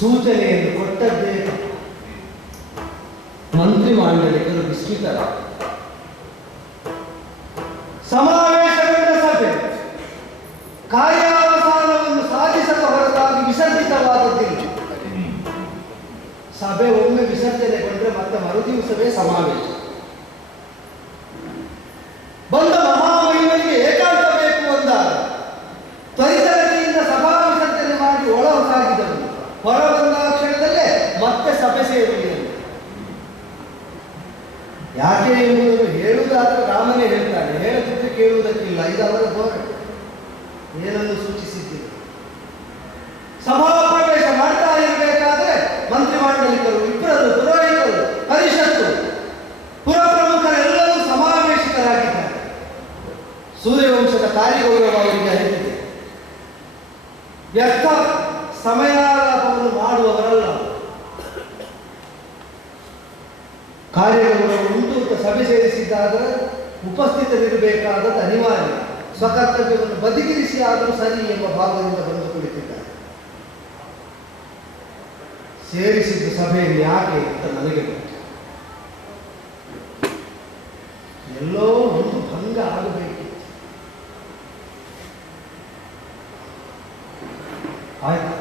ಸೂಚನೆಯನ್ನು ಕೊಟ್ಟದ್ದೇ ಮಂತ್ರಿ ಮಂಡಳಿಗರು ವಿಸ್ಮಿತರಾದರು. ಸಮಾವೇಶಗೊಂಡ ಸಭೆ ಕಾರ್ಯಾವಸಾನವನ್ನು ಸಾಧಿಸದ ಹೊರತಾಗಿ ವಿಸರ್ಜಿತವಾದದ್ದಿಲ್ಲ. ಸಭೆ ಒಮ್ಮೆ ವಿಸರ್ಜನೆಗೊಂಡ್ರೆ ಮತ್ತೆ ಮರುದಿವಸವೇ ಸಮಾವೇಶ. ಬಂದ ಮಹಾಮಹಿಮನಿಗೆ ಏಕಾಂತ ಬೇಕು ಅಂದಾಗ ತ್ವರಿತಗತಿಯಿಂದ ಸಭಾ ವಿಸರ್ಜನೆ ಮಾಡಿ ಒಳ ಸಾಗಿದರು. ಹೊರ ಬಂದ ಕ್ಷಣದಲ್ಲೇ ಮತ್ತೆ ಸಭೆ ಸೇರಲಿಲ್ಲ. ಯಾಕೆ ಎಂಬುದನ್ನು ಹೇಳುವುದಾದ್ರೆ ರಾಮನೇ ಹೇಳ್ತಾನೆ, ಹೇಳದಿದ್ರೆ ಕೇಳುವುದಕ್ಕಿಲ್ಲ. ಇದು ಅವರ ಧೋರಣೆ. ಏನನ್ನು ಸೂಚಿಸಿದ್ದೀರಿ? ಸಭಾ ಪ್ರವೇಶ ಮಾಡ್ತಾ ಇರಬೇಕಾದ್ರೆ ಮಂತ್ರಿ ಮಂಡಳಿಕರು, ವಿಪ್ರರು, ಪುರೋಹಿತರು, ಪರಿಷತ್ತು, ಪುರಪ್ರಮುಖರೆಲ್ಲರೂ ಸಮಾವೇಶಿತರಾಗಿದ್ದಾರೆ. ಸೂರ್ಯವಂಶದ ಕಾರ್ಯಗೌರವ ಅವರಿಗೆ ಅರಿವಿದೆ. ವ್ಯರ್ಥ ಸಮಯಾಲಾಪವನ್ನು ಮಾಡುವವರಲ್ಲ. ಕಾರ್ಯಗೌರವ ಉಂಟು ಅಂತ ಸಭೆ ಸೇರಿಸಿದ್ದಾದರೆ ಉಪಸ್ಥಿತರಿರಬೇಕಾದದ್ದು ಅನಿವಾರ್ಯ. ಸ್ವಕರ್ತವ್ಯವನ್ನು ಬದಿಗಿರಿಸಿ ಆದರೂ ಸರಿ ಎಂಬ ಭಾವದಿಂದ ಬಂದು ಕುಳಿತಿದ್ದಾರೆ. ಸೇರಿಸಿದ್ದು ಸಭೆಯಲ್ಲಿ ಯಾಕೆ ಅಂತ ನನಗೆ ಗೊತ್ತು. ಎಲ್ಲೋ ಒಂದು ಭಂಗ ಆಗಬೇಕಿತ್ತು. ಆಯ್ತು,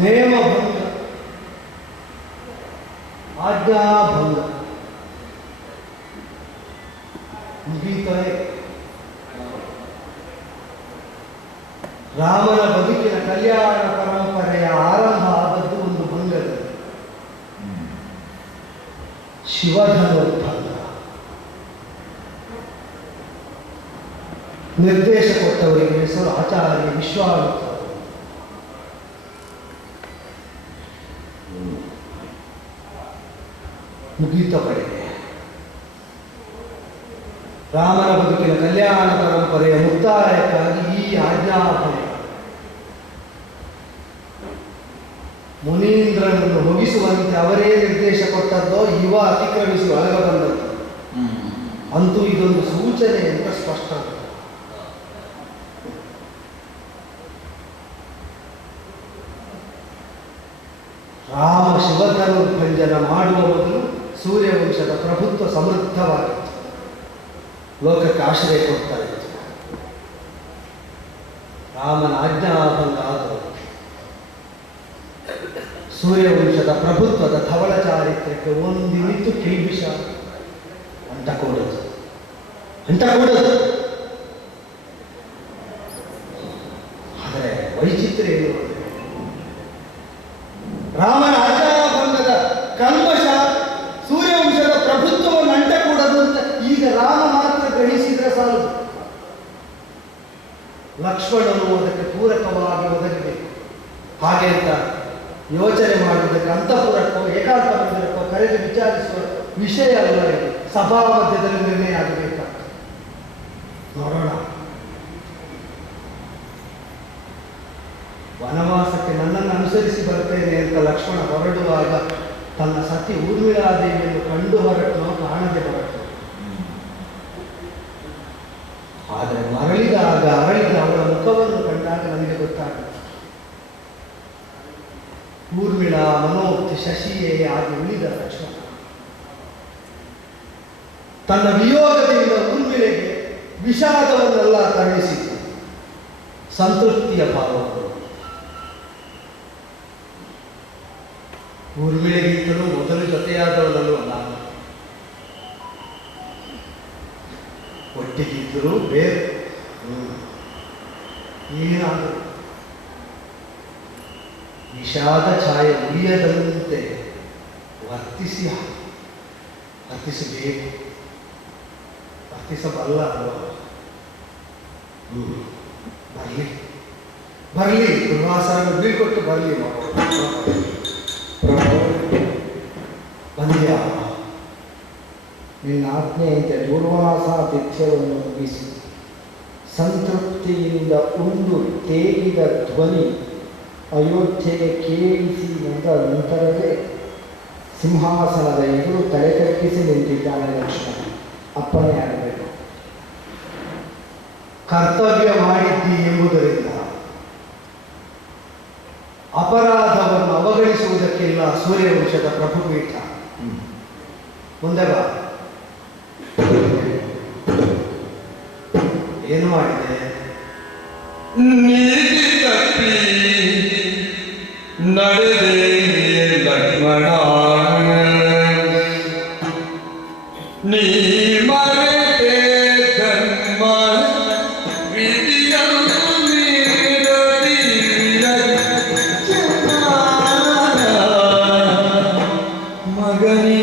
ನೇಮಭಂಗ, ಆಜ್ಞಾಭಂಗ ಮುಗೀತವೆ. ರಾಮನ ಬದುಕಿನ ಕಲ್ಯಾಣ ಪರಂಪರೆಯ ಆರಂಭ ಆದದ್ದು ಒಂದು ಭಂಗದಲ್ಲಿ. ಶಿವಧನೋದ್ಭಂಗ. ನಿರ್ದೇಶ ಕೊಟ್ಟವರಿಗೆ ಹೆಸರು ಆಚಾರ್ಯ ವಿಶ್ವಾಮಿತ್ರ. ಮುಗೀತ ಪಡೆದೆ. ರಾಮನ ಬದುಕಿನ ಕಲ್ಯಾಣ ಪರಂಪರೆಯ ಮುಕ್ತಾಯಕ್ಕಾಗಿ ಈ ಆಜ್ಞಾಭಂಗ. ಮುನೀಂದ್ರನನ್ನು ಮುಗಿಸುವಂತೆ ಅವರೇ ನಿರ್ದೇಶ ಕೊಟ್ಟದ್ದೋ ಇವ ಅತಿಕ್ರಮಿಸಿ ಒಳಗೆ ಬಂದದ್ದು. ಅಂತೂ ಇದೊಂದು ಸೂಚನೆ ಅಂತ ಸ್ಪಷ್ಟ. ರಾಮ ಶಿವಧನುರ್ಭಂಜನ ಮಾಡುವ ಮೊದಲು ಸೂರ್ಯವಂಶದ ಪ್ರಭುತ್ವ ಸಮೃದ್ಧವಾಗಿತ್ತು. ಲೋಕಕ್ಕೆ ಆಶ್ರಯ ಕೊಡ್ತಾ ಇತ್ತು. ರಾಮನ ಆಜ್ಞಾಭಂಗ ಆದರೂ ಸೂರ್ಯವಂಶದ ಪ್ರಭುತ್ವದ ಧವಳ ಚಾರಿತ್ರ್ಯಕ್ಕೆ ಒಂದಿನಿತ್ತು ಕಿಲ್ಬಿಷ ಅಂಟಕೂಡದು. ಆದರೆ ವೈಚಿತ್ರ್ಯ ಏನು? ರಾಮನ ಆಜ್ಞಾಭಂಗದ ಕಲ್ಮಶ ಸೂರ್ಯವಂಶದ ಪ್ರಭುತ್ವವನ್ನು ಅಂಟಕೂಡದು ಅಂತ ಈಗ ರಾಮ ಮಾತ್ರ ಗ್ರಹಿಸಿದ್ರೆ ಸಾಲದು. ಲಕ್ಷ್ಮಣನು ಅದಕ್ಕೆ ಪೂರಕವಾಗಿ ಒದಗಬೇಕು. ಹಾಗೆ ಅಂತ ಯೋಚನೆ ಮಾಡುವುದಕ್ಕೆ ಅಂತಃಪುರಕ್ಕೋ ಏಕಾಂತ ಮಂದಿರಕ್ಕೋ ಕರೆದು ವಿಚಾರಿಸುವ ವಿಷಯ ಅಲ್ಲ. ಇದು ಸಭಾ ಮಧ್ಯದಲ್ಲಿ ನಿರ್ಣಯ ಆಗಬೇಕಾಗ್ತದೆ. ನೋಡೋಣ. ವನವಾಸಕ್ಕೆ ನನ್ನನ್ನು ಅನುಸರಿಸಿ ಬರ್ತೇನೆ ಅಂತ ಲಕ್ಷ್ಮಣ ಹೊರಡುವಾಗ ತನ್ನ ಸತಿ ಊರ್ಮಿಳಾದೇವಿಯನ್ನು ಕಂಡು ಹೊರಟನೋ ಕಾಣದೆ ಹೊರಟು. ಆದರೆ ಮರಳಿದಾಗ ಅರಳಿದ ಅವಳ ಮುಖವನ್ನು ಕಂಡಾಗ ನನಗೆ ಗೊತ್ತಾಗುತ್ತೆ. ಊರ್ಮಿಳ ಮನೋಕ್ತಿ ಶಶಿಯೇ ಆಗಿ ಉಳಿದ ಲಕ್ಷ್ಮಣ ತನ್ನ ವಿಯೋಗದಿಂದ ಊರ್ಮಿಳೆಗೆ ವಿಷಾದವನ್ನೆಲ್ಲ ಕರುಣಿಸಿತು, ಸಂತೃಪ್ತಿಯ ಭಾವವನ್ನು. ಊರ್ಮಿಳೆಗಿಂತಲೂ ಮೊದಲು ಜೊತೆಯಾದವನಲ್ಲೂ ನಾನು. ಒಟ್ಟಿಗಿದ್ದರೂ ಬೇರೆ. ಏನಾದರೂ ವಿಷಾದ ಛಾಯೆ ಉಳಿಯದಂತೆ ವರ್ತಿಸಬೇಕು. ವರ್ತಿಸಬಲ್ಲ ಅಲ್ವಾ? ಬರಲಿ ದುರ್ವಾಸರನ್ನು ಬೀಳ್ಕೊಟ್ಟು ಬರಲಿ. ಬಂದ್ಯಾ? ನಿನ್ನ ಆಜ್ಞೆಯಂತೆ ದೂರ್ವಾಸಾತಿಥ್ಯವನ್ನು ಮುಗಿಸಿ ಸಂತೃಪ್ತಿಯಿಂದ ಉಂಡು ತೇಗಿದ ಧ್ವನಿ ಅಯೋಧ್ಯೆಗೆ ಕೇಳಿಸಿ ನಂತರವೇ ಸಿಂಹಾಸನದ ಎದುರು ತಲೆ ತಗ್ಗಿಸಿ ನಿಂತಿದ್ದಾನೆ ಲಕ್ಷ್ಮಣ. ಅಪ್ಪಣೆ ಆಗಬೇಕು. ಕರ್ತವ್ಯ ಮಾಡಿದ್ದಿ ಎಂಬುದರಿಂದ ದೇಶದ ಪ್ರಭುಪೀಠ. ಮುಂದೆ ಬಾ. ಏನು ಮಾಡಿದೆ? ನೀತಿ ತಪ್ಪಿ ನಡೆದೆ ಲಕ್ಷ್ಮಣ, ನೀ ಮರೆತೆ ಧರ್ಮ ವಿಧಿಯನ್ನು ಮೀರದಿ ಮಗನೇ.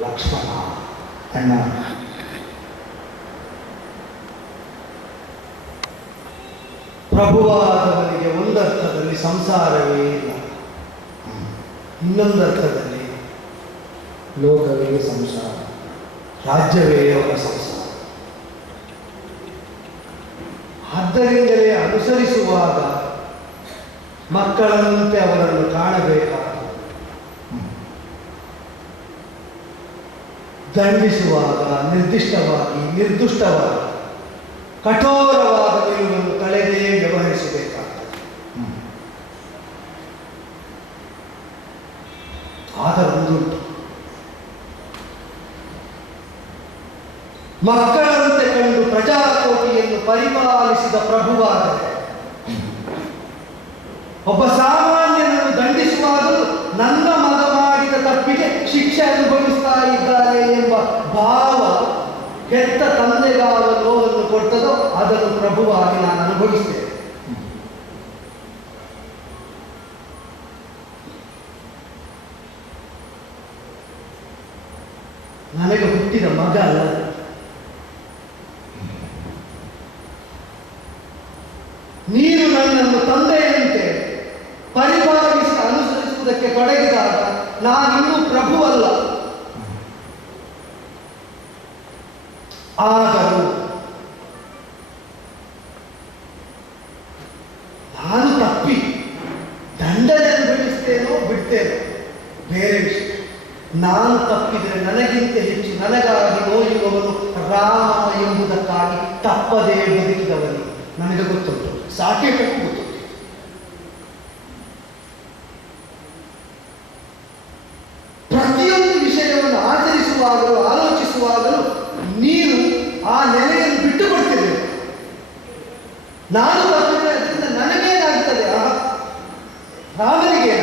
ಲಕ್ಷ್ಮಣ ಅಣ್ಣ, ಪ್ರಭುವಾದವನಿಗೆ ಒಂದರ್ಥದಲ್ಲಿ ಸಂಸಾರವೇ ಇಲ್ಲ, ಇನ್ನೊಂದರ್ಥದಲ್ಲಿ ಲೋಕವೇ ಸಂಸಾರ, ರಾಜ್ಯವೇ ಅವರ ಸಂಸಾರ. ಆದ್ದರಿಂದಲೇ ಅನುಸರಿಸುವಾಗ ಮಕ್ಕಳಂತೆ ಅವರನ್ನು ಕಾಣಬೇಕಾದ, ದಂಡಿಸುವಾಗ ನಿರ್ದಿಷ್ಟವಾಗಿ ನಿರ್ದುಷ್ಟವಾಗಿ ಕಠೋರವಾದ ನಿಲುವನ್ನು ತಳೆದೇ ವ್ಯವಹರಿಸಬೇಕಾಗ್ತದೆ. ಆದರೊಂದುಂಟು, ಮಕ್ಕಳಂತೆ ಕಂಡು ಪ್ರಜಾಕೋಟಿಯನ್ನು ಪರಿಪಾಲಿಸಿದ ಪ್ರಭುವಾದರೆ ಒಬ್ಬ ಸಾಮಾನ್ಯನನ್ನು ದಂಡಿಸುವಾಗಲೂ ನನ್ನ ಮಗ ಮಾಡಿದ ತಪ್ಪಿಗೆ ಶಿಕ್ಷೆ ಅನುಭವಿಸ್ತಾ ಇದ್ದಾರೆ ಎಂಬ ಭಾವ ಹೆತ್ತ ತಂದೆಗಾವ ನೋವನ್ನು ಕೊಡ್ತದೋ ಅದನ್ನು ಪ್ರಭುವಾಗಿ ನಾನು ಅನುಭವಿಸ್ತೇನೆ. ಹುಟ್ಟಿದ ಮಗ ಅಲ್ಲ. ನೀನು ನನ್ನನ್ನು ತಂದೆಯಂತೆ ಪರಿಪಾಲಿಸಿ ಅನುಸರಿಸುವುದಕ್ಕೆ ತೊಡಗಿದಾಗ ನಾನಿನ್ನೂ ಪ್ರಭುವಲ್ಲ. ಆದರೂ ನಾನು ತಪ್ಪಿ ದಂಡನೆ ಅನುಭವಿಸ್ತೇನೋ ಬಿಡ್ತೇನೋ ಬೇರೆ ವಿಷಯ. ನಾನು ತಪ್ಪಿದರೆ ನನಗಿಂತ ಹೆಚ್ಚು ನನಗಾಗಿ ನೋಯುವವನು ರಾಮ ಎಂಬುದಕ್ಕಾಗಿ ತಪ್ಪದೇ ಬದುಕಿದವನು. ನನಗೆ ಗೊತ್ತುಂಟು, ಸಾಕೇಟಕ್ಕೂ ಗೊತ್ತುಂಟು. ಪ್ರತಿಯೊಂದು ವಿಷಯವನ್ನು ಆಚರಿಸುವಾಗಲೂ ಆಲೋಚಿಸುವಾಗಲೂ ನೀನು ಆ ನೆಲೆಯನ್ನು ಬಿಟ್ಟು ಕೊಡ್ತಿದ್ದೇವೆ. ನಾನು ತಪ್ಪಿದ್ರೆ ಅದರಿಂದ ನನಗೇನಾಗ್ತದೆ, ರಾಮನಿಗೆ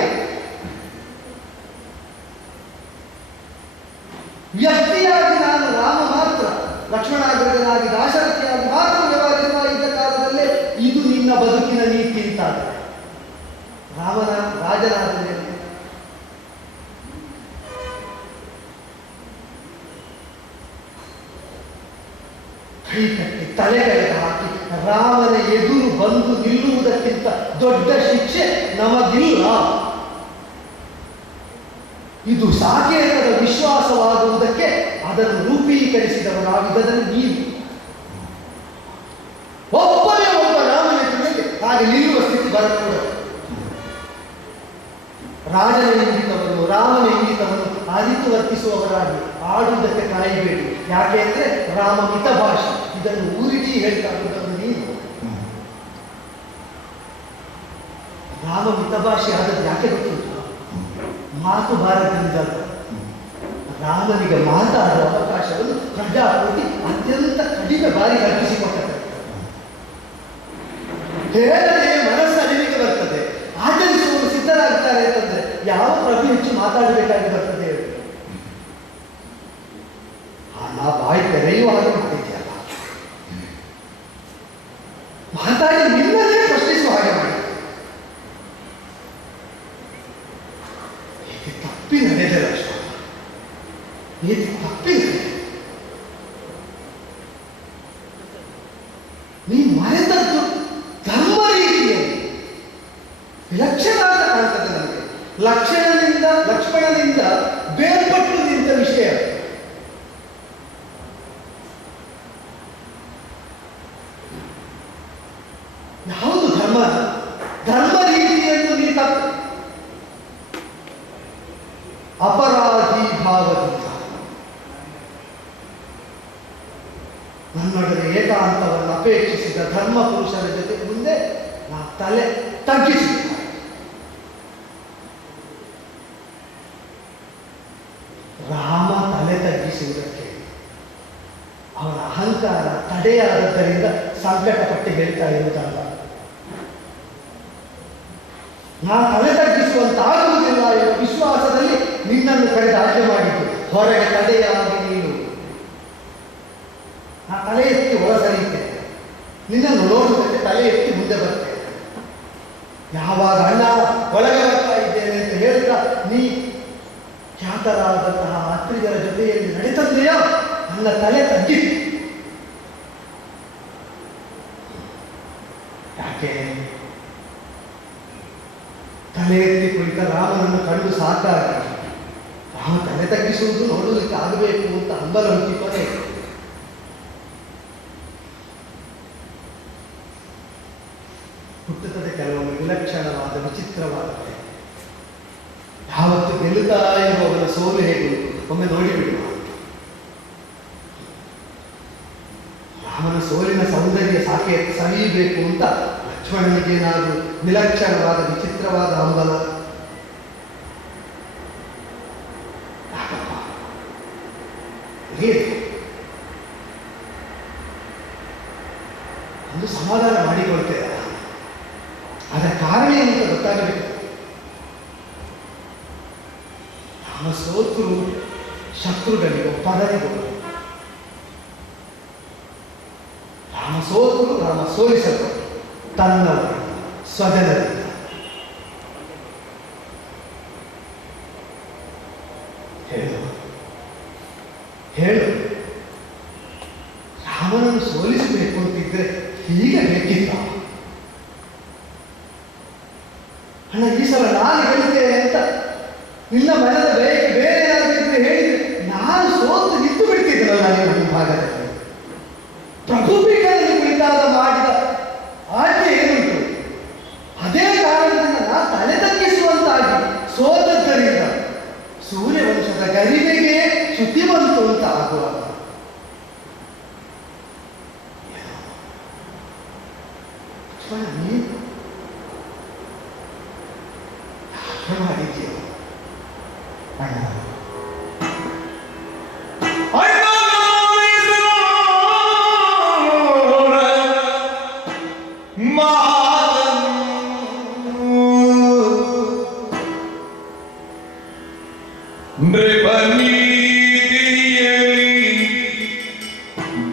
ವ್ಯಕ್ತಿಯಾಗಿ ನಾನು ರಾಮ ಮಾತ್ರ, ಲಕ್ಷ್ಮಣಾಗ್ರಜನಾಗಿ ದಾಶರಥಿಯಾಗಿ ಮಾತ್ರ ವ್ಯವಹರಿಸುವ ಇದ್ದ ಕಾಲದಲ್ಲೇ ಇದು ನಿನ್ನ ಬದುಕಿನ ನೀತಿ ಅಂತಾದರೆ ರಾಮನ ರಾಜನಾದ ಮೇಲೆ ಕೈ ಕಟ್ಟಿ ತಲೆ ಕೆಳಗೆ ಹಾಕಿ ರಾಮನ ಎದುರು ಬಂದು ನಿಲ್ಲುವುದಕ್ಕಿಂತ ದೊಡ್ಡ ಶಿಕ್ಷೆ ನಮಗಿಲ್ಲ. ಇದು ಸಾಕೇತದ ವಿಶ್ವಾಸವಾಗುವುದಕ್ಕೆ ಅದನ್ನು ರೂಪೀಕರಿಸಿದವರಾಗಿದ್ದರೆ ನೀವು ಒಬ್ಬನೇ ಒಬ್ಬ ರಾಮನ ಎದುರಿಗೆ ಹಾಗೆ ನಿಲ್ಲುವ ಸ್ಥಿತಿ ಬರಕೂಡದು. ರಾಜನ ಇಂಗಿತವನ್ನು ರಾಮನ ಇಂಗಿತವನ್ನು ಅರಿತು ವರ್ತಿಸುವವರಾಗಿ ಆಡುವುದಕ್ಕೆ ಕಾಯಬೇಡಿ. ಯಾಕೆ ಅಂದರೆ ರಾಮ ಮಿತಭಾಷೆ, ಇದನ್ನು ಊರಿಡೀ ಹೇಳ್ತಾ ಇದ್ದದ್ದು ನೀನು. ರಾಮ ಮಿತಭಾಷೆ ಆದದ್ದು ಯಾಕೆ ಗೊತ್ತುಂಟು? ಮಾತು ಭಾರತದಿಂದ ರಾಮನಿಗೆ ಮಾತಾಡುವ ಅವಕಾಶವನ್ನು ಪ್ರಜಾಪತಿ ಅತ್ಯಂತ ಕಡಿಮೆ ಬಾರಿ ಕಲ್ಪಿಸಿಕೊಟ್ಟರೆ ಹೇಳದೆ ಮನಸ್ಸು ಅರಿವಿಗೆ ಬರ್ತದೆ. ಆಚರಿಸುವವರು ಸಿದ್ಧರಾಗ್ತಾರೆ ಅಂತಂದ್ರೆ ಯಾವ ಪ್ರಭು ಹೆಚ್ಚು ಮಾತಾಡಬೇಕಾಗಿ ಬರ್ತದೆ ಹೇಳಿ. ನಾ ಬಾಯಿ ತೆರೆಯುವ ಹಾಗೆ ಮಾಡ್ತಿದ್ಯಲ್ಲ, ಮಾತಾಡಿ ನಿಮ್ಮನ್ನೇ ಪ್ರಶ್ನಿಸುವ ಹಾಗೆ ಮಾಡಿ. ತಪ್ಪಿ ನಡೆದ ಲಕ್ಷ್ಮಣ, ಇದು ತಪ್ಪಿದೆ. ನೀ ಮರೆತದ್ದು ಧರ್ಮ ರೀತಿಯಲ್ಲಿ ವಿಲಕ್ಷಣ ಅಂತ ಕಾಣ್ತದೆ ನನಗೆ. ಲಕ್ಷ್ಮಣನಿಂದ ಬೇರ್ಪಟ್ಟು ನಿಂತ ವಿಷಯ. ಯಾವುದು ಧರ್ಮ? ಧರ್ಮ ರೀತಿಯನ್ನು ನೀ ತಪ್ಪು. ಅಪರಾಧಿ ಭಾವದಿಂದ ನನ್ನೊಡನೆ ಏಕಾಂತವನ್ನು ಅಪೇಕ್ಷಿಸಿದ ಧರ್ಮ ಪುರುಷರ ಜೊತೆ ಮುಂದೆ ನಾ ತಲೆ ತಗ್ಗಿಸಿದ. ರಾಮ ತಲೆ ತಗ್ಗಿಸುವುದಕ್ಕೆ ಅವನ ಅಹಂಕಾರ ತಡೆಯಾದದ್ದರಿಂದ ಸಂಕಟಪಟ್ಟು ಹೇಳ್ತಾ ಇರುವುದಲ್ಲ. ನಾ ತಲೆ ತಗ್ಗಿಸುವಂತಾಗುವುದಿಲ್ಲ ಎಂಬ ವಿಶ್ವಾಸದಲ್ಲಿ ನಿನ್ನನ್ನು ಕರೆದು ಆಯ್ಕೆ ಮಾಡಿದ್ದು. ಹೊರಗೆ ತಡೆಯಾಗಿ ನೀನು ನಾ ತಲೆ ಎತ್ತಿ ಹೊರ ಸರಿಯುತ್ತೇನೆ, ನಿನ್ನನ್ನು ನೋಡುವುದಕ್ಕೆ ತಲೆ ಎತ್ತಿ ಮುಂದೆ ಬರ್ತೇನೆ. ಯಾವಾಗ ಅಣ್ಣ ಒಳಗೆ ಬರ್ತಾ ಇದ್ದೇನೆ ಅಂತ ಹೇಳ್ತಾ ನೀ ಖ್ಯಾತರಾದಂತಹ ಅತ್ರಿಗರ ಜೊತೆಯಲ್ಲಿ ನಡೆತಂದೆಯೋ ನನ್ನ ತಲೆ ತಗ್ಗಿತ್ತು. ಯಾಕೆ? ತಲೆ ಎತ್ತಿ ಕುಳಿತ ರಾಮನನ್ನು ಕಂಡು ಸಾಕಾಗಿ ರಾಮ ತಲೆ ತಗ್ಗಿಸುವುದು ನೋಡುವುದಕ್ಕೆ ಆಗಬೇಕು ಅಂತ ಹಂಬಲ ಹುಟ್ಟಿಕೊನೆ. ಹುಟ್ಟುತ್ತದೆ ಕೆಲವೊಮ್ಮೆ ವಿಲಕ್ಷಣವಾದ ವಿಚಿತ್ರವಾದ. ಯಾವತ್ತು ಗೆಲ್ಲುತ್ತಾ ಇರುವವರ ಸೋಲು ಹೇಗೆ ಒಮ್ಮೆ ನೋಡಿಬಿಡುವ. ರಾಮನ ಸೋಲಿನ ಸೌಂದರ್ಯ ಸಾಕೆ ಸವಿಯಬೇಕು ಅಂತ ಲಕ್ಷ್ಮಣನಿಗೇನಾದರೂ ವಿಲಕ್ಷಣವಾದ ವಿಚಿತ್ರವಾದ ಹಂಬಲ. ಒಂದು ಸಮಾಧಾನ ಮಾಡಿಕೊಳ್ತೇವೆ. ಅದರ ಕಾರಣ ಏನು ಅಂತ ಗೊತ್ತಾಗಬೇಕು. ರಾಮ ಸೋತರು ಶತ್ರುಗಳಿಗೋ ಪದರಿಗೋ, ರಾಮ ಸೋತರು ರಾಮ ಸೋಲಿಸಲು ತನ್ನವರು ಸ್ವಜನರಿಂದ. ಹೇಳು ಹೇಳು ಅಣ್ಣ ಈ ಸಲ ನಾನು ಗೆಲ್ತೇನೆ ಅಂತ ನಿನ್ನ ಮನದ ಬೇರೆ ಬೇರೆ ಏನಾದರೂ ಹೇಳಿದ್ರೆ ನಾನು ಸೋತು ನಿಂತು ಬಿಡ್ತಿದ್ದಲ್ಲ ನನ್ನ ಭಾಗದಲ್ಲಿ. ಪ್ರಭುವಿಗಳಲ್ಲಿ ಕುರಿತಾದ ಮಾಡಿದ ಆಜ್ಞೆ ಏನುಂಟು ಅದೇ ಕಾರಣದಿಂದ ನಾನು ತಲೆ ತಗ್ಗಿಸುವಂತಾಗಿ ಸೋತದ್ದರಿಂದ ಸೂರ್ಯವಂಶದ ಗರಿಮೆಗೆ ಚ್ಯುತಿ ಬಂತು ಅಂತ ಆಗುವಾಗ ನೀನು ಮಾಡಿದ್ಯೋ ಅಣ್ಣ?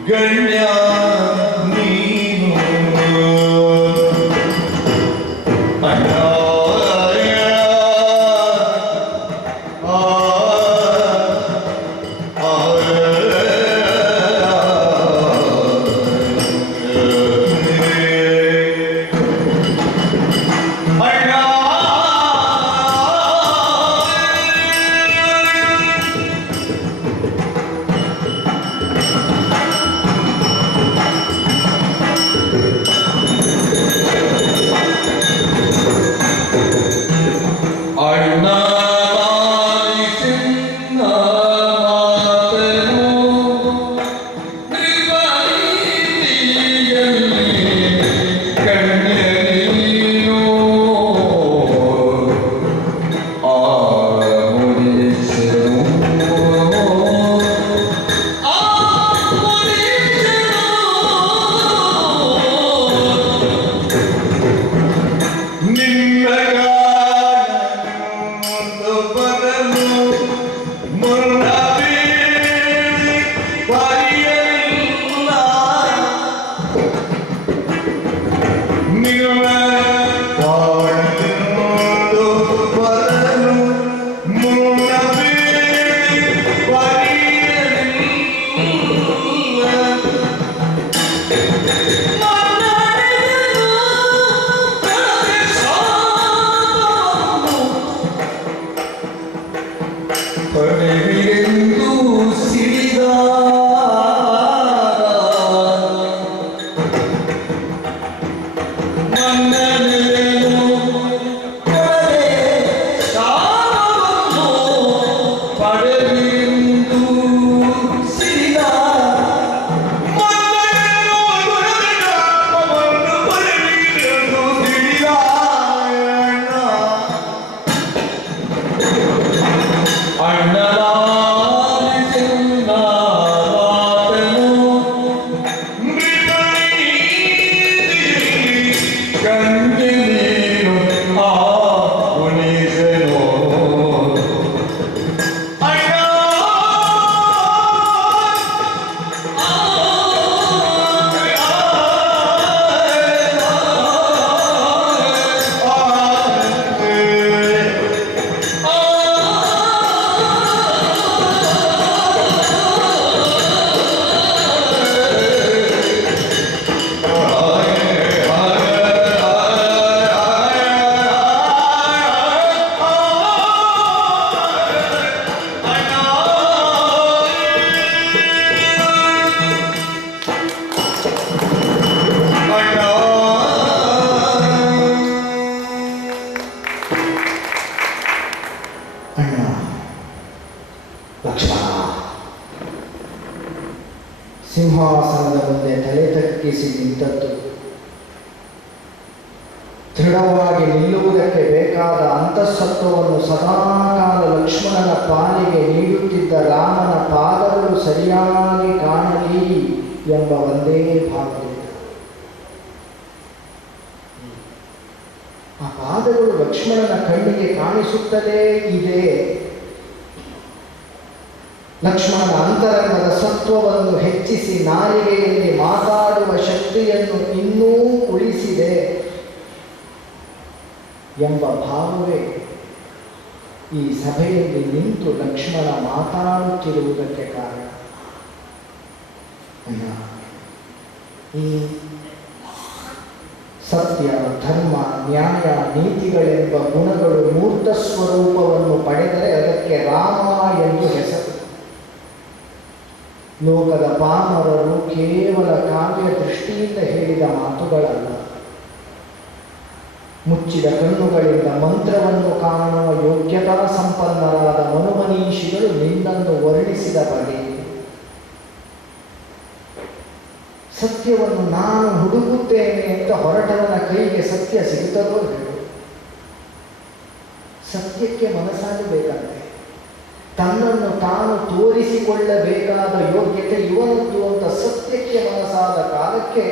ಗಣ್ಯ ನೀನು ಸಿಂಹಾಸನದ ಮುಂದೆ ತಲೆ ತಗ್ಗಿಸಿ ನಿಂತದ್ದು, ದೃಢವಾಗಿ ನಿಲ್ಲುವುದಕ್ಕೆ ಬೇಕಾದ ಅಂತಃಸತ್ವವನ್ನು ಸದಾಕಾಲ ಲಕ್ಷ್ಮಣನ ಪಾಲಿಗೆ ನೀಡುತ್ತಿದ್ದ ರಾಮನ ಪಾದಗಳು ಸರಿಯಾಗಿ ಕಾಣಲಿ ಎಂಬ ಒಂದೇ ಭಾವದಿಂದ ಆ ಪಾದಗಳು ಲಕ್ಷ್ಮಣನ ಕಣ್ಣಿಗೆ ಕಾಣಿಸುತ್ತಲೇ ಇದೆ. ಲಕ್ಷ್ಮಣನ ಅಂತರಂಗದ ಸತ್ವವನ್ನು ಹೆಚ್ಚಿಸಿ ನಾಲಿಗೆಯಲ್ಲಿ ಮಾತಾಡುವ ಶಕ್ತಿಯನ್ನು ಇನ್ನೂ ಉಳಿಸಿದೆ ಎಂಬ ಭಾವವೇ ಈ ಸಭೆಯಲ್ಲಿ ನಿಂತು ಲಕ್ಷ್ಮಣ ಮಾತಾಡುತ್ತಿರುವುದಕ್ಕೆ ಕಾರಣ. ಈ ಸತ್ಯ, ಧರ್ಮ, ನ್ಯಾಯ, ನೀತಿಗಳೆಂಬ ಗುಣಗಳು ಮೂರ್ತ ಸ್ವರೂಪವನ್ನು ಪಡೆದರೆ ಅದಕ್ಕೆ ರಾಮ ಎಂದು ಹೆಸರು. ಲೋಕದ ಪಾಮರರು ಕೇವಲ ಕಾವ್ಯ ದೃಷ್ಟಿಯಿಂದ ಹೇಳಿದ ಮಾತುಗಳಲ್ಲ. ಮುಚ್ಚಿದ ಕಣ್ಣುಗಳಿಂದ ಮಂತ್ರವನ್ನು ಕಾಣುವ ಯೋಗ್ಯತಾ ಸಂಪನ್ನರಾದ ಮನುಮನೀಷಿಗಳು ನಿನ್ನನ್ನು ವರ್ಣಿಸಿದ ಬಗೆ. ಸತ್ಯವನ್ನು ನಾನು ಹುಡುಕುತ್ತೇನೆ ಅಂತ ಹೊರಟವನ ಕೈಗೆ ಸತ್ಯ ಸಿಗುತ್ತದೋ ಹೇಳು. ಸತ್ಯಕ್ಕೆ ಮನಸ್ಸಾಗಬೇಕಂತೆ. ತನ್ನನ್ನು ತಾನು ತೋರಿಸಿಕೊಳ್ಳಬೇಕಾದ ಯೋಗ್ಯತೆ ಇವನದ್ದು ಅಂತ ಸತ್ಯಕ್ಕೆ ಮನಸ್ಸಾದ ಕಾಲಕ್ಕೆ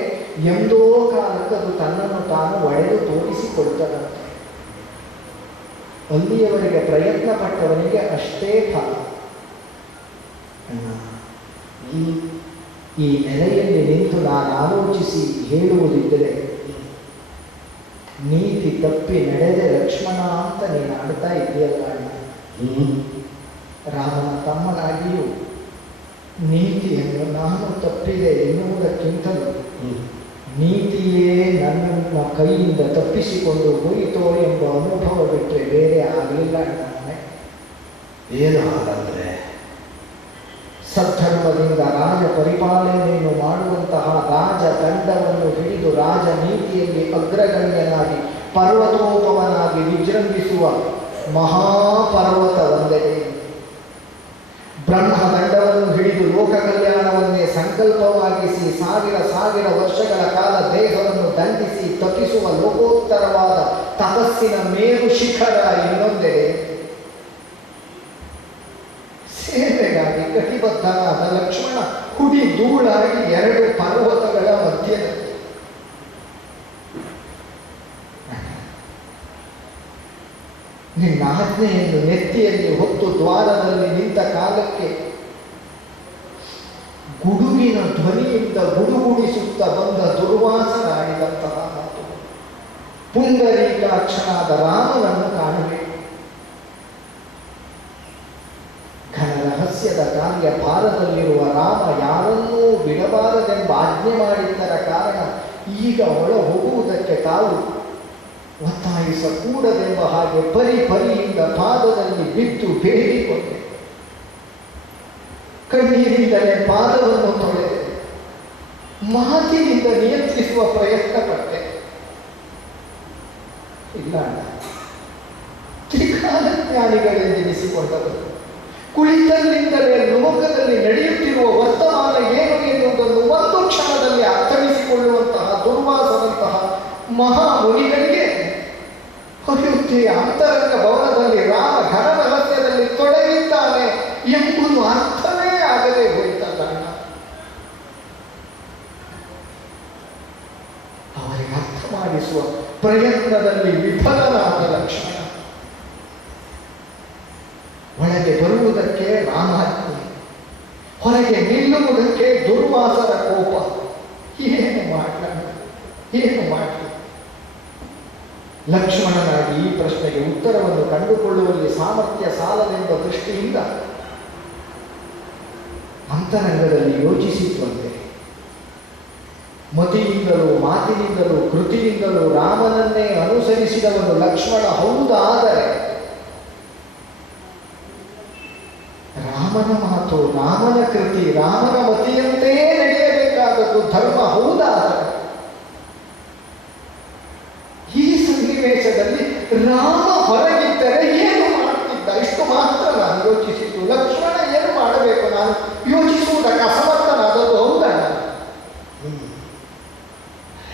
ಎಂದೋ ಕಾಲಕ್ಕೆ ಅದು ತನ್ನನ್ನು ತಾನು ಒಡೆದು ತೋರಿಸಿಕೊಳ್ತದಂತೆ. ಅಲ್ಲಿಯವರೆಗೆ ಪ್ರಯತ್ನ ಪಟ್ಟವನಿಗೆ ಅಷ್ಟೇ ಫಲ. ಈ ನೆಲೆಯಲ್ಲಿ ನಿಂತು ನಾನು ಆಲೋಚಿಸಿ ಹೇಳುವುದಿದ್ದರೆ, ನೀತಿ ತಪ್ಪಿ ನಡೆದೆ ಲಕ್ಷ್ಮಣ ಅಂತ ನೀನು ಆಡ್ತಾ ಇದೆಯಲ್ಲ ಅಣ್ಣ. ರಾಮನ ತಮ್ಮನಾಗಿಯೂ ನೀತಿಯನ್ನು ನಾನು ತಪ್ಪಿದೆ ಎನ್ನುವುದಕ್ಕಿಂತಲೂ ನೀತಿಯೇ ನನ್ನ ಕೈಯಿಂದ ತಪ್ಪಿಸಿಕೊಂಡು ಹೋಯಿತೋ ಎಂಬ ಅನುಭವ ಬಿಟ್ಟರೆ ಬೇರೆ ಆಗಲಿಲ್ಲ ಅಣ್ಣ. ಏನು ಹಾಗಂದ್ರೆ? ಸದ್ಧರ್ಮದಿಂದ ರಾಜ ಪರಿಪಾಲನೆಯನ್ನು ಮಾಡುವಂತಹ ರಾಜದಂಡವನ್ನು ಹಿಡಿದು ರಾಜನೀತಿಯಲ್ಲಿ ಅಗ್ರಗಣ್ಯನಾಗಿ ಪರ್ವತೋಪವನಾಗಿ ವಿಜೃಂಭಿಸುವ ಮಹಾಪರ್ವತ ಒಂದೆಡೆ, ಬ್ರಹ್ಮದಂಡವನ್ನು ಹಿಡಿದು ಲೋಕ ಕಲ್ಯಾಣವನ್ನೇ ಸಂಕಲ್ಪವಾಗಿಸಿ ಸಾವಿರ ವರ್ಷಗಳ ಕಾಲ ದೇಹವನ್ನು ದಂಡಿಸಿ ತಪ್ಪಿಸುವ ಲೋಕೋತ್ತರವಾದ ತಪಸ್ಸಿನ ಮೇರು ಶಿಖರ ಇನ್ನೊಂದೆಡೆ, ಸೇವೆಗಾಗಿ ಕಟಿಬದ್ಧನಾದ ಲಕ್ಷ್ಮಣ ಹುಡಿ ಧೂಳಾಗಿ ಎರಡು ಪರ್ವತಗಳ ಮಧ್ಯದಲ್ಲಿ. ನಿನ್ನ ಆಜ್ಞೆಯನ್ನು ನೆತ್ತಿಯಲ್ಲಿ ಹೊತ್ತು ದ್ವಾರದಲ್ಲಿ ನಿಂತ ಕಾಲಕ್ಕೆ ಗುಡುಗಿನ ಧ್ವನಿಯಿಂದ ಗುಡುಗುಡಿಸುತ್ತಾ ಬಂದ ದುರ್ವಾಸನಾಡಿದಂತಹ ಮಾತು. ಪುಂಡರೀಕಾಕ್ಷನಾದ ರಾಮನನ್ನು ಕಾಣಬೇಕು. ಘನ ರಹಸ್ಯದ ಕಾರ್ಯ ಭಾರದಲ್ಲಿರುವ ರಾಮ ಯಾರನ್ನೂ ಬಿಡಬಾರದೆಂಬ ಆಜ್ಞೆ ಮಾಡಿದ್ದರ ಕಾರಣ ಈಗ ಒಳ ಹೋಗುವುದಕ್ಕೆ ತಾವು ಒತ್ತಾಯಿಸಕೂಡದೆಂಬ ಹಾಗೆ ಪರಿಯಿಂದ ಪಾದದಲ್ಲಿ ಬಿದ್ದು ಬೇಡಿಕೊಂಡೆ. ಕಣ್ಣೀರಿಂದಲೇ ಪಾದವನ್ನು ತೊಳೆದೆ. ಮಾತಿನಿಂದ ನಿಯಂತ್ರಿಸುವ ಪ್ರಯತ್ನ ಪಟ್ಟೆ. ಇಲ್ಲ, ತ್ರಿಕಾಲಜ್ಞಾನಿಗಳೆಂದೆನಿಸಿಕೊಂಡವರು ಕುಳಿತಲ್ಲಿಂದಲೇ ಲೋಕದಲ್ಲಿ ನಡೆಯುತ್ತಿರುವ ವರ್ತಮಾನ ಏನು ಎನ್ನುವುದನ್ನು ಒಂದು ಕ್ಷಣದಲ್ಲಿ ಅರ್ಥೈಸಿಕೊಳ್ಳುವಂತಹ ದುರ್ವಾಸನಂತಹ ಮಹಾಮುನಿಗಳಿಗೆ ಅಯೋಧ್ಯೆಯ ಅಂತರಂಗ ಭವನದಲ್ಲಿ ರಾಮ ಘನ ರಹಸ್ಯದಲ್ಲಿ ತೊಡಗಿದ್ದಾನೆ ಎಂಬುದು ಅರ್ಥವೇ ಆಗದೆ ಹೋಯಿತಲ್ಲ. ಅವರಿಗೆ ಅರ್ಥ ಮಾಡಿಸುವ ಪ್ರಯತ್ನದಲ್ಲಿ ವಿಫಲನಾದ ಲಕ್ಷ್ಮಣ. ಒಳಗೆ ಬರುವುದಕ್ಕೆ ರಾಮಾಜ್ಞೆ, ಹೊರಗೆ ನಿಲ್ಲುವುದಕ್ಕೆ ದುರ್ವಾಸರ ಕೋಪ. ಏನು ಮಾಡಲಿ? ಲಕ್ಷ್ಮಣನಾಗಿ ಈ ಪ್ರಶ್ನೆಗೆ ಉತ್ತರವನ್ನು ಕಂಡುಕೊಳ್ಳುವಲ್ಲಿ ಸಾಮರ್ಥ್ಯ ಸಾಲದೆಂಬ ದೃಷ್ಟಿಯಿಂದ ಅಂತರಂಗದಲ್ಲಿ ಯೋಚಿಸಿದ್ವಂತೆ. ಮತಿಯಿಂದಲೂ ಮಾತಿನಿಂದಲೂ ಕೃತಿಯಿಂದಲೂ ರಾಮನನ್ನೇ ಅನುಸರಿಸಿದವನು ಲಕ್ಷ್ಮಣ ಹೌದಾದರೆ ರಾಮನ ಮಾತು, ರಾಮನ ಕೃತಿ, ರಾಮನ ಮತಿಯಂತೆ ನಡೆಯಬೇಕಾದದ್ದು ಧರ್ಮ ಹೌದಾದರೆ ಈ ಸನ್ನಿವೇಶದಲ್ಲಿ ರಾಮ ಹೊರಗಿದ್ದರೆ ಏನು ಮಾಡುತ್ತಿದ್ದ? ಇಷ್ಟು ಮಾತ್ರ ನಾನು ಯೋಚಿಸಿದ್ದು. ಲಕ್ಷ್ಮಣ ಏನು ಮಾಡಬೇಕು? ನಾನು ಯೋಚಿಸುವುದಕ್ಕೆ ಅಸಮರ್ಥನಾದದ್ದು ಹೌದಾ?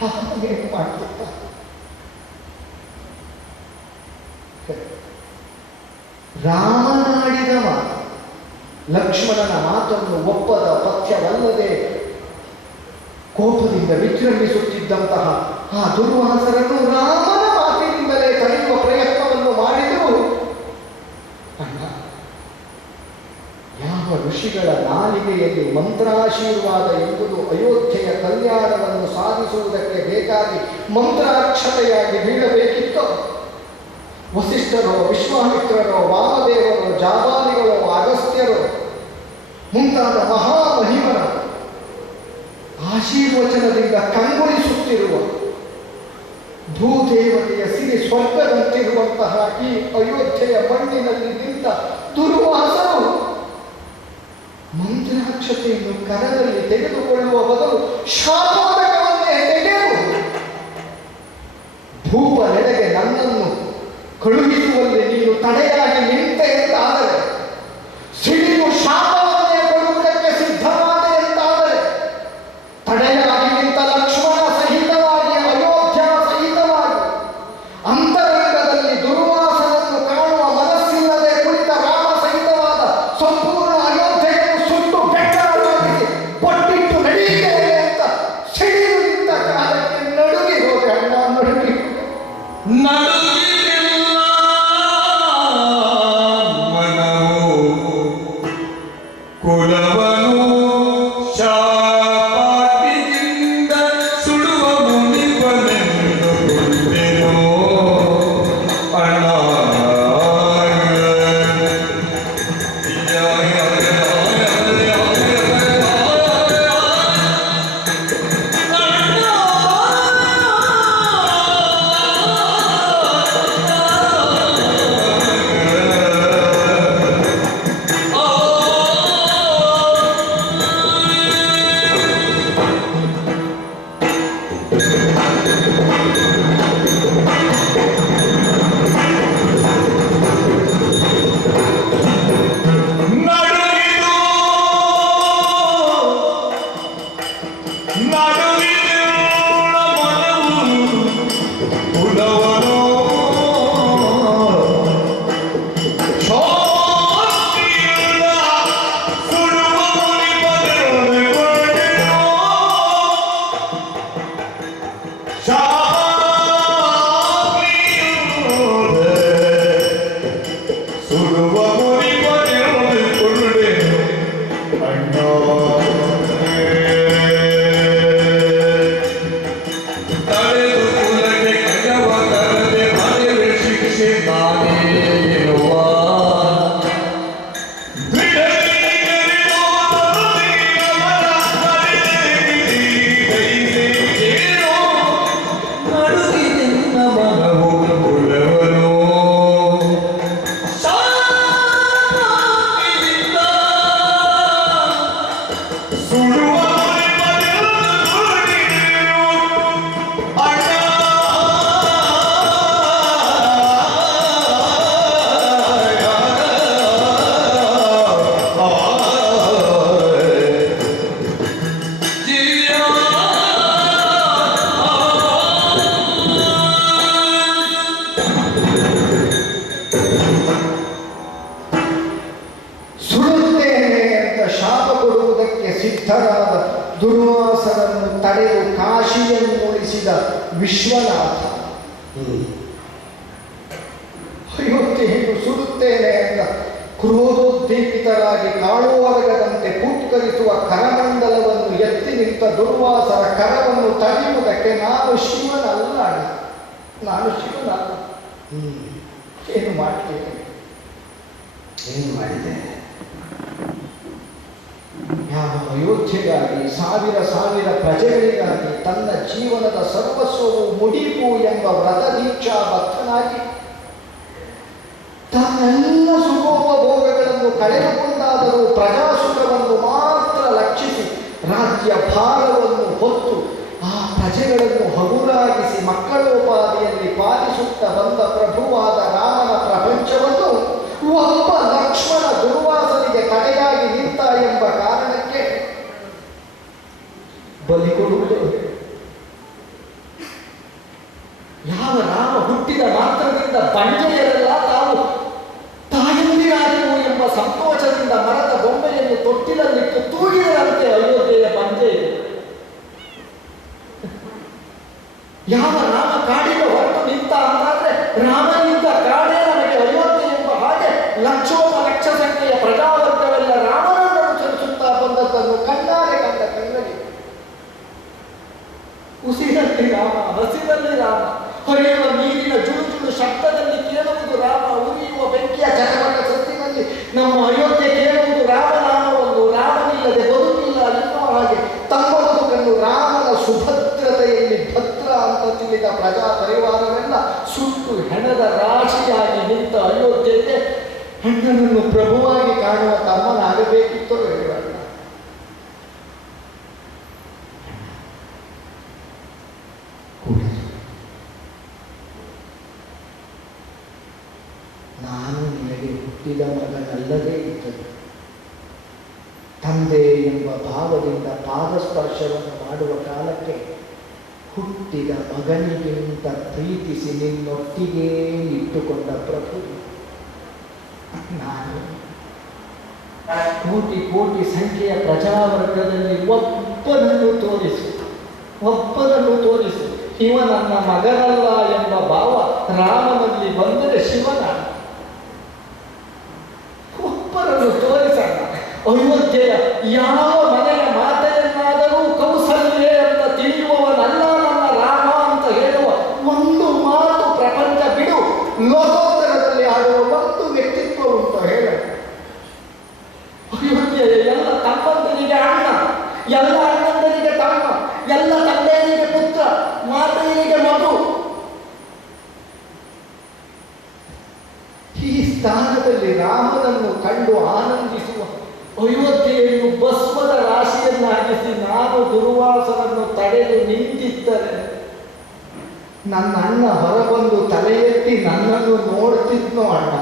ರಾಮ ಏನು ಮಾಡ್ತಿದ್ದ? ರಾಮನಾಡಿದ ಮಾತು, ಲಕ್ಷ್ಮಣನ ಮಾತನ್ನು ಒಪ್ಪದ ಪಥ್ಯವಲ್ಲದೆ ಕೋಪದಿಂದ ವಿಜೃಂಭಿಸುತ್ತಿದ್ದಂತಹ ಆ ದುರ್ವಾಸರನ್ನು ರಾಮನ ಮಾತಿನಿಂದಲೇ ತಡೆಯುವ ಪ್ರಯತ್ನವನ್ನು ಮಾಡಿದರು. ಯಾವ ಋಷಿಗಳ ನಾಲಿಗೆಯಲ್ಲಿ ಮಂತ್ರಾಶೀರ್ವಾದ ಎಂಬುದು ಅಯೋಧ್ಯೆಯ ಕಲ್ಯಾಣವನ್ನು ಸಾಧಿಸುವುದಕ್ಕೆ ಬೇಕಾಗಿ ಮಂತ್ರಾಕ್ಷತೆಯಾಗಿ ಬೀಳಬೇಕಿತ್ತು, ವಸಿಷ್ಠರೋ, ವಿಶ್ವಾಮಿತ್ರರೋ, ವಾಮದೇವರೋ, ಜಾಬಾಲಿಗಳೋ, ಅಗಸ್ತ್ಯರೋ ಮುಂತಾದ ಮಹಾಮಹಿಮನ ಆಶೀರ್ವಚನದಿಂದ ಕಂಗೊಳಿಸುತ್ತಿರುವ ಭೂದೇವತೆಯ ಸಿರಿ ಸ್ವರ್ಗದಂತಿರುವಂತಹ ಈ ಅಯೋಧ್ಯೆಯ ಮಣ್ಣಿನಲ್ಲಿ ನಿಂತ ದುರ್ವಾಸನು ಮಂತ್ರಾಕ್ಷತೆಯನ್ನು ಕರದಲ್ಲಿ ತೆಗೆದುಕೊಳ್ಳುವ ಬದಲು ಶಾಪೋದಕವನ್ನೇ ತೆಗೆದು ಭೂವನೆಡೆಗೆ ನನ್ನನ್ನು ಕಳುಹಿಸುವಲ್ಲಿ ನೀನು ತಡೆಯಾಗಿ ನಿಂತೆ ಎಂತಾದರೆ, ಸಿಡಿದು ಶಾಪವನ್ನೇ ಕೊಡುವುದಕ್ಕೆ ಸಿದ್ಧವಾದೆ ಎಂತಾದರೆ, ತಡೆಯಾಗಿ ನಿಂತ ಲಕ್ಷ್ಮಣ ಸಹಿತವಾಗಿ ಅಯೋಧ್ಯ ಸಹಿತವಾಗಿ ಅಂತರಂಗದಲ್ಲಿ ದುರ್ವಾಸನನ್ನು ಕಾಣುವ ಮನಸ್ಸಿಲ್ಲದೆ ಕುಳಿತ ರಾಮ ಸಹಿತವಾದ ಸಂಪೂರ್ಣ ಅಯೋಧ್ಯೆಯನ್ನು ಸುಟ್ಟು ಬೆಟ್ಟವಾಗಿಸಿ ಒಟ್ಟಿಟ್ಟು ನಡೆಯುತ್ತೇವೆ ಅಂತ ಸಿಡಿದು ನಿಂತ ಕಾಲಕ್ಕೆ ನಡುಗಿ ಹೋದೆ. ಅಣ್ಣ ನಡುಗಿ ಕುಲವನು ಶಾಪಾಟಿಯಿಂದ ಸುಡುವ ಮುನಿಪನೆಂದು ಕೊಂಡೆನೋ ಅಣ್ಣ. ಸಿದ್ಧರಾದ ದುರ್ವಾಸನನ್ನು ತಡೆದು ಕಾಶಿಯನ್ನು ಉಳಿಸಿದ ವಿಶ್ವನಾಥ ಅಯೋಧ್ಯೆಯನ್ನು ಸುಡುತ್ತೇನೆ ಅಂತ ಕ್ರೋಧೋದ್ದೀಪಿತರಾಗಿ ಕಾಳುವರ್ಗದಂತೆ ಪೂತ್ಕರಿಸುವ ಕರಮಂಡಲವನ್ನು ಎತ್ತಿ ನಿಂತ ದುರ್ವಾಸರ ಕರವನ್ನು ತಡೆಯುವುದಕ್ಕೆ ನಾನು ಶಿವನಲ್ಲ. ಏನು ಮಾಡ್ತೇನೆ? ಏನು ಮಾಡಿದೆ? ಯಾವ ಅಯೋಧ್ಯೆಗಾಗಿ ಸಾವಿರ ಸಾವಿರ ಪ್ರಜೆಗಳಿಗಾಗಿ ತನ್ನ ಜೀವನದ ಸರ್ವಸ್ವವು ಮುಡಿಪು ಎಂಬ ವ್ರತ ದೀಕ್ಷಾಬದ್ಧನಾಗಿ ತನ್ನೆಲ್ಲ ಸುಖೋಪಭೋಗಗಳನ್ನು ಕಳೆದುಕೊಂಡಾದರೂ ಪ್ರಜಾಸುಖವನ್ನು ಮಾತ್ರ ಲಕ್ಷಿಸಿ ರಾಜ್ಯ ಭಾರವನ್ನು ಹೊತ್ತು ಆ ಪ್ರಜೆಗಳನ್ನು ಹಗುರಾಗಿಸಿ ಮಕ್ಕಳೋಪಾದಿಯಲ್ಲಿ ಪಾಲಿಸುತ್ತಾ ಬಂದ ಪ್ರಭುವಾದ ರಾಮನ ಪ್ರಪಂಚವನ್ನು ಒಬ್ಬ ಲಕ್ಷ್ಮಣ ದುರ್ವಾಸನಿಗೆ ತಡೆಯಾಗಿ ನಿಂತ ಎಂಬ ಕಾರಣಕ್ಕೆ ಬಲಿ ಕೊಡುವುದು. ಯಾವ ರಾಮ ಹುಟ್ಟಿದ ಮಾತ್ರದಿಂದ ಬಂಜೆಯರೆಲ್ಲ ತಾವು ತಾಯಂದಿರಾದವು ಎಂಬ ಸಂತೋಷದಿಂದ ಮರದ ಬೊಂಬೆಯನ್ನು ತೊಟ್ಟಿಲಲ್ಲಿಟ್ಟು ತೂಗಿದರಂತೆ ಅಯೋಧ್ಯೆಯ ಬಂಜೆ. ಯಾವ ರಾಮ ಕಾಡಿಗೆ ಹೊರಟು ನಿಂತ ಅಂತಾದ್ರೆ ರಾಮನಿಂದ ಕಾಡೇ ನಮಗೆ ಅಯೋಧ್ಯೆ ಎಂಬ ಹಾಗೆ ಲಕ್ಷೋಪಲಕ್ಷ ಸಂಖ್ಯೆಯ ಪ್ರಜಾವರ್ಗವೆಲ್ಲ ರಾಮನನ್ನು ಅನುಸರಿಸುತ್ತಾ ಬಂದದ್ದನ್ನು ಕಣ್ಣಾರೆ ಕಂಡ ಕಣ್ಣಲ್ಲಿ ಉಸಿರಲ್ಲಿ ರಾಮ, ಹಸಿರಲ್ಲಿ ರಾಮ, ಹರಿಯುವ ನೀರಿನ ಜುಳು ಶಬ್ದದಲ್ಲಿ ಕೇಳುವುದು ರಾಮ, ಉರಿಯುವ ಬೆಂಕಿಯ ಚಟಪಟ ಸತ್ತಿನಲ್ಲಿ ನಮ್ಮ ಅಯೋಧ್ಯೆ ಕೇಳುವುದು ರಾಮನಾಮವನ್ನು. ರಾಮನಿಲ್ಲದೆ ಬದುಕಿಲ್ಲ ಎನ್ನುವ ಹಾಗೆ ತಮ್ಮ ಬದುಕನ್ನು ರಾಮನ ಸುಭದ್ರತೆಯಲ್ಲಿ ಭದ್ರ ಅಂತ ತಿಳಿ ತುಂಬಿದ ಪ್ರಜಾ ಪರಿವಾರವೆಲ್ಲ ಸುಟ್ಟು ಹೆಣದ ರಾಶಿಯಾಗಿ ನಿಂತ ಅಯೋಧ್ಯೆಗೆ ಅಣ್ಣನನ್ನು ಪ್ರಭುವಾಗಿ ಕಾಣುವ ತಮ್ಮನಾಗಬೇಕಿತ್ತೋ ಹೇಳುವಲ್ಲ. ನಾನು ನಿನಗೆ ಹುಟ್ಟಿದ ಮಗನಲ್ಲದೇ ಇದ್ದರು. ತಂದೆ ಎಂಬ ಭಾವದಿಂದ ಪಾದಸ್ಪರ್ಶವನ್ನು ಮಾಡುವ ಕಾಲಕ್ಕೆ ಹುಟ್ಟಿದ ಮಗನಿಗಿಂತ ಪ್ರೀತಿಸಿ ನಿನ್ನೊಟ್ಟಿಗೆ ಇಟ್ಟುಕೊಂಡ ಪ್ರಭು ನಾನು. ಕೋಟಿ ಕೋಟಿ ಸಂಖ್ಯೆಯ ಪ್ರಜಾವರ್ಗದಲ್ಲಿ ಒಬ್ಬನನ್ನು ತೋರಿಸು ಇವ ನನ್ನ ಮಗನಲ್ಲ ಎಂಬ ಭಾವ ರಾಮನಲ್ಲಿ ಬಂದರೆ ಶಿವನ. ಒಬ್ಬರನ್ನು ತೋರಿಸಲ್ಲ. ಅಯೋಧ್ಯೆಯ ಯಾವ ಮನೆಯ ಮಾತೆಯನ್ನಾದರೂ ಕೌಸಲ್ಯೆ ಅಂತ ತಿಳಿಯುವವನಲ್ಲ ನನ್ನ ರಾಮ ಅಂತ ಹೇಳುವ ಒಂದು ಮಾತು ಪ್ರಪಂಚ ಬಿಡು. ಲೋಕೋತ್ತರದಲ್ಲಿ ಆಡುವ ಒಂದು ವ್ಯಕ್ತಿತ್ವ ಉಂಟು ಹೇಳ. ಅಯೋಧ್ಯೆಯ ಎಲ್ಲ ತಮ್ಮಂದರಿಗೆ ಅಣ್ಣ, ಎಲ್ಲ ಅಣ್ಣಂದರಿಗೆ ತಮ್ಮ, ಎಲ್ಲ ತಂದೆಯರಿಗೆ ಪುತ್ರ, ಮಾತೆಯರಿಗೆ ಮಗು. ಈ ಸ್ಥಾನದಲ್ಲಿ ರಾಮನನ್ನು ಕಂಡು ಆನಂದಿಸುವ ಅಯೋಧ್ಯೆಯನ್ನು ಭಸ್ಮದ ರಾಶಿಯನ್ನಾಗಿಸಿ ನಾನು ದುರ್ವಾಸನನ್ನು ತಡೆದು ನಿಂತಿದ್ದರೆ ನನ್ನ ಅಣ್ಣ ಹೊರಬಂದು ತಲೆ ಎತ್ತಿ ನನ್ನನ್ನು ನೋಡ್ತಿದ್ನೋ ಅಣ್ಣ.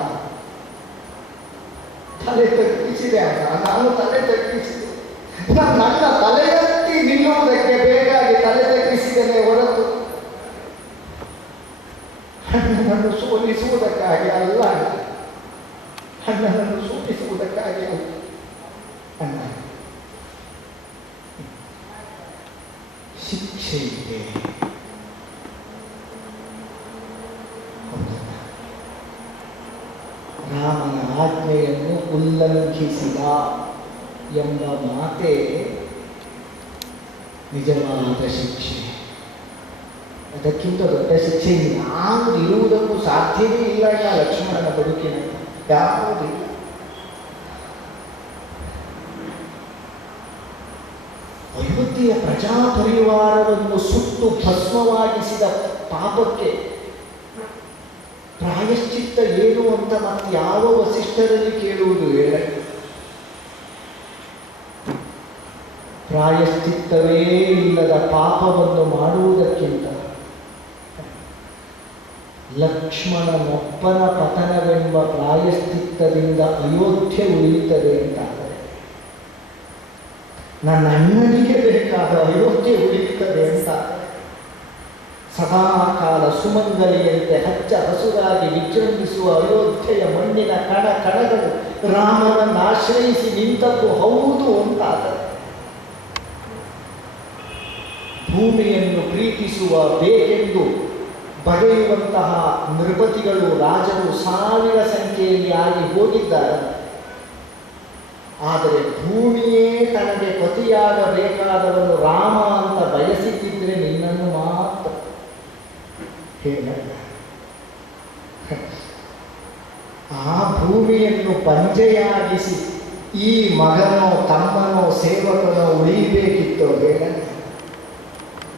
ತಲೆ ತಗ್ಗಿಸಿದೆ ಅಣ್ಣ, ನಾನು ತಲೆ ತಗ್ಗಿಸಿದೆ. ನನ್ನ ಅಣ್ಣ ತಲೆ ಎತ್ತಿ ನಿಲ್ಲುವುದಕ್ಕೆ ಬೇಕಾಗಿ ತಲೆ ತಗ್ಗಿಸಿದ್ದೇನೆ ಹೊರತು ಅಣ್ಣನನ್ನು ಸೋಲಿಸುವುದಕ್ಕಾಗಿ ಅಲ್ಲ. ಅಣ್ಣನನ್ನು ಸೋಲಿಸುವುದಕ್ಕಾಗಿ ಅಲ್ಲ. ಅಣ್ಣ ಶಿಕ್ಷೆ ಇದೆ. ರಾಮನ ಆಜ್ಞೆಯನ್ನು ಉಲ್ಲಂಘಿಸಿದ ಎಂಬ ಮಾತೆ ನಿಜವಾದ ಶಿಕ್ಷೆ. ಅದಕ್ಕಿಂತ ದೊಡ್ಡ ಶಿಕ್ಷೆ ಯಾವುದು ಇರುವುದಕ್ಕೂ ಸಾಧ್ಯವೇ ಇಲ್ಲ. ಲಕ್ಷ್ಮಣನ ಬದುಕಿನ ಯಾವುದಿಲ್ಲ. ಅಯೋಧ್ಯೆಯ ಪ್ರಜಾ ಪರಿವಾರವನ್ನು ಸುಟ್ಟು ಭಸ್ಮವಾಗಿಸಿದ ಪಾಪಕ್ಕೆ ಪ್ರಾಯಶ್ಚಿತ್ತ ಏನು ಅಂತ ಮತ್ತೆ ಯಾವ ವಸಿಷ್ಠರಲ್ಲಿ ಕೇಳುವುದು ಹೇಳ. ಪ್ರಾಯಶ್ಚಿತ್ತವೇ ಇಲ್ಲದ ಪಾಪವನ್ನು ಮಾಡುವುದಕ್ಕಿಂತ ಲಕ್ಷ್ಮಣನೊಬ್ಬನ ಪತನವೆಂಬ ಪ್ರಾಯಶ್ಚಿತ್ತದಿಂದ ಅಯೋಧ್ಯೆ ಉಳಿಯುತ್ತದೆ ಅಂತಾದರೆ ನನ್ನ ಅಣ್ಣನಿಗೆ ಬೇಕಾದ ಅಯೋಧ್ಯೆ ಉಳಿಯುತ್ತದೆ ಅಂತ ಸದಾಕಾಲ ಸುಮಂಗಲಿಯಂತೆ ಹಚ್ಚ ಹಸುರಾಗಿ ವಿಜೃಂಭಿಸುವ ಅಯೋಧ್ಯೆಯ ಮಣ್ಣಿನ ಕಣ ಕಣಗಳು ರಾಮನನ್ನು ಆಶ್ರಯಿಸಿ ನಿಂತದ್ದು ಹೌದು ಅಂತಾದರೆ ಭೂಮಿಯನ್ನು ಪ್ರೀತಿಸುವ ಬೇಕೆಂದು ಬಗೆಯುವಂತಹ ನೃಪತಿಗಳು ರಾಜರು 1000 ಸಂಖ್ಯೆಯಲ್ಲಿ ಆಗಿ ಹೋಗಿದ್ದಾರೆ. ಆದರೆ ಭೂಮಿಯೇ ತನಗೆ ಪತಿಯಾಗಬೇಕಾದವನು ರಾಮ ಅಂತ ಬಯಸಿದ್ದಿದ್ರೆ ನಿನ್ನನ್ನು ಮಾತ್ರ ಹೇಳ. ಆ ಭೂಮಿಯನ್ನು ಪಂಜೆಯಾಗಿಸಿ ಈ ಮಗನೋ ತಮ್ಮನೋ ಸೇವಕನೋ ಉಳಿಯಬೇಕಿತ್ತು ಹೇಳ.